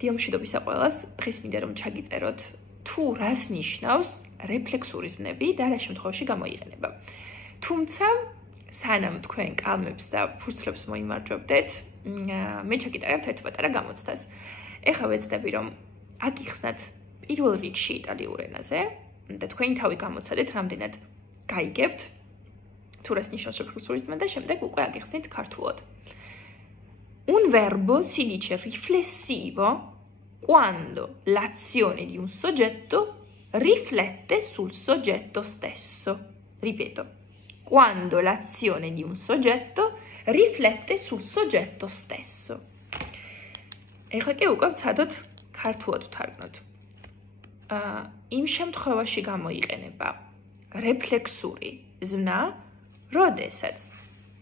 დილმშვიდობისა ყველას, დღეს მინდა რომ ჩაგიწეროთ თუ რას ნიშნავს რეფლექსური ზმნები და რა შემთხვევაში გამოიყენება. თუმცა სანამ თქვენ კალმებს და ფურცლებს მოიმარჯვებდეთ, მე ჩაგიტარებთ ერთ პატარა გამოცდას. ეხლა ვეცდები რომ აგიხსნათ პირველ რიგში იტალიურ ენაზე და თქვენი თავი გამოცადეთ, რამდენად გაიგებთ თუ რას ნიშნავს რეფლექსური ზმნა და შემდეგ უკვე აგიხსნით ქართულად. Un verbo si dice riflessivo quando l'azione di un soggetto riflette sul soggetto stesso. Ripeto, quando l'azione di un soggetto riflette sul soggetto stesso. ეხლა კი უკვე ვცადოთ ქართულად ვთარგმნოთ. იმ შემთხვევაში გამოიყენება რეფლექსური ზმნა, როდესაც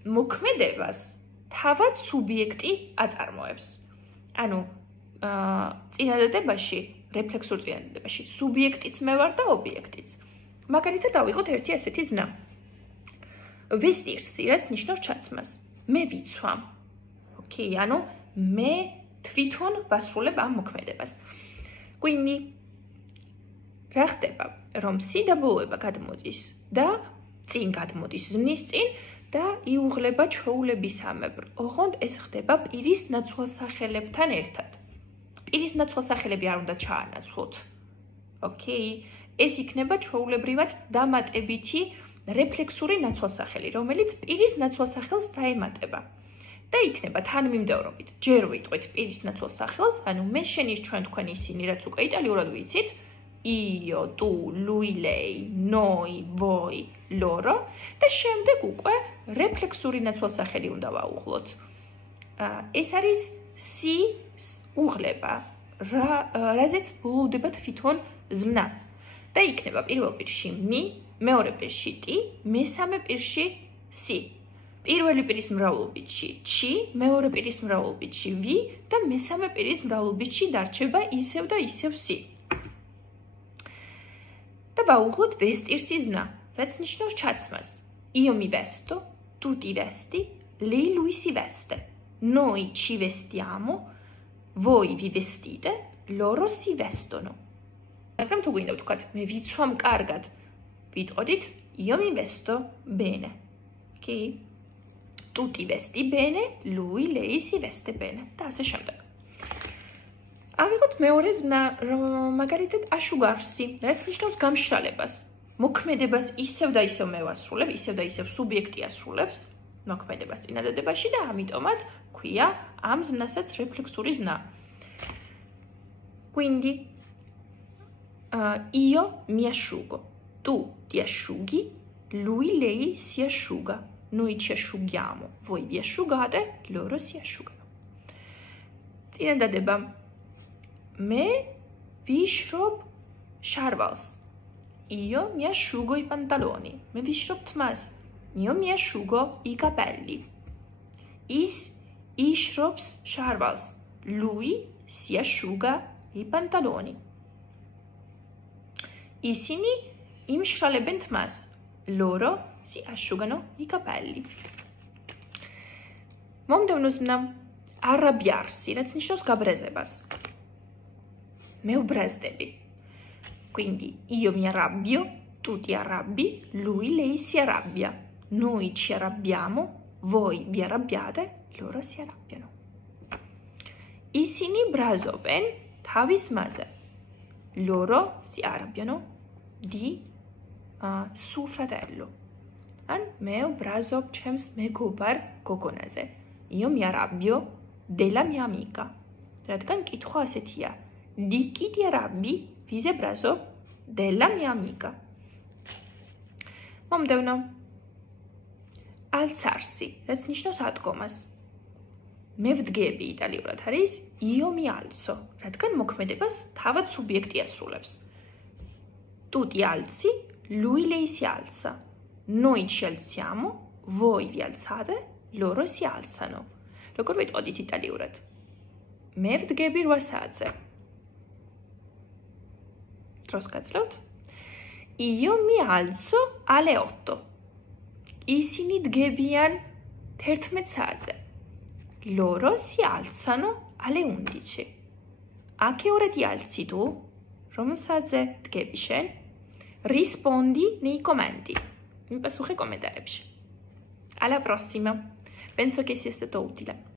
მოქმედებას თავად სუბიექტი აწარმოებს. ანუ წინადადებაში, რეფლექსურ წინადადებაში სუბიექტიც მე ვარ და ობიექტიც. მაგალითად ავიღოთ ერთი ასეთი ზმნა. ვესტირსი, რაც ნიშნავს ჩაცმას. მე ვიცვამ. ოკეი, ანუ მე თვითონ ვასრულებ ამ მოქმედებას. კვინი რა ხდება, რომ სიდაბოება გადმოდის და წინ გადმოდის ზმნის წინ და იუღლება ჩვეულებისამებრ. ოღონდ ეს ხდება პირის ნაცვალსახელებთან ერთად. პირის ნაცვალსახელები არ უნდა ჩაანაცვლოთ. ოკეი, ეს იქნება ჩვეულებრივად დამატებითი რეფლექსური ნაცვალსახელი, რომელიც პირის ნაცვალსახელს დაემატება. და იქნება თანმიმდევრობით. ჯერ ვიტყვით პირის ნაცვალსახელს, ანუ მე შენი ჩვენ თქვენ ისინი, რაც უკვე იტალიურად ვიცით, io, tu, lui, lei, noi, voi, loro და შემდეგ უკვე რეფლექსური ნაცვალსახელი უნდა ვაუღლოთ. ეს არის si უღლება, რაზეც ვლოვდება თვითონ ზმნა. და იქნება პირველ პირში mi, მეორე პირში ti, მესამე პირში si. პირველი პირის მრავლობითში chi, მეორე პირის მრავლობითში vi და მესამე პირის მრავლობითში დარჩება ისევ და ისევ si. და ვაუღლოთ ვესტირსი ზმნა, რაც ნიშნავს ჩაცმას. Io mi vesto, tu ti vesti, lei lui si veste. Noi ci vestiamo, voi vi vestite, loro si vestono. მაგრამ თუ გვინდა ვთქვათ, მე ვიცვამ კარგად, ვიტყოდით io mi vesto bene. Okay? Tu ti vesti bene, lui, lei si veste bene. და ასე შემდეგ. ავიღოთ მეორე ზმნა, მაგალითად აშუგარსი, რაც ნიშნავს გამშრალებას. მოქმედებას ისევ და ისევ მე ვასრულებ, ისევ და ისევ სუბიექტი ასრულებს მოქმედებას წინადადებაში და ამიტომაც ქვია ამ ზმნასაც რეფლექსური ზმნა. Quindi io mi asciugo, tu ti asciughi, lui, lei si asciuga. Noi ci asciughiamo, voi vi asciugate, loro si asciugano. წინადადება მე ვიშრობ შარვალს. Io mi asciugo i pantaloni. მე ვიშრობ თმას. Io mi asciugo i capelli. ის იშრობს შარვალს. Lui si asciuga i pantaloni. ისინი იმშრალებენ თმას. Loro si asciugano i capelli. მომდევნო ზმნა arrabbiarsi, რაც ნიშნავს გაბრაზებას. მე ვბრაზდები. Quindi io mi arrabbio, tu ti arrabbi, lui, lei si arrabbia. Noi ci arrabbiamo, voi vi arrabbiate, loro si arrabbiano. ისინი ბრაზობენ თავის მაზე. Loro si arrabbiano di suo fratello. ან მე ვბრაზობ ჩემს მეგობარ გოგონაზე. Io mi arrabbio della mia amica. რადგან კითხვა ასეთია. Di chi ti arrabbi? ვიზე ბრაზობ? Della mia amica. მომდევნო. alzarsi, რაც ნიშნავს ადგომას. მე ვდგები იტალიურად არის io mi alzo, რადგან მოქმედებას თავად სუბიექტი ასრულებს. Tu ti alzi, lui, lei si alza. Noi ci alziamo, voi vi alzate, loro si alzano. როგორ ვიტყოდით იტალიურად? მე ვდგები 8 საათზე. დროს გაძლევთ? Io mi alzo alle 8. ისინი დგებიან 11 საათზე. Loro si alzano alle 11. A che ora ti alzi tu? Romsadze tgebishen. Rispondi nei commenti. Mi passuche commentare. Alla prossima. Penso che sia stato utile.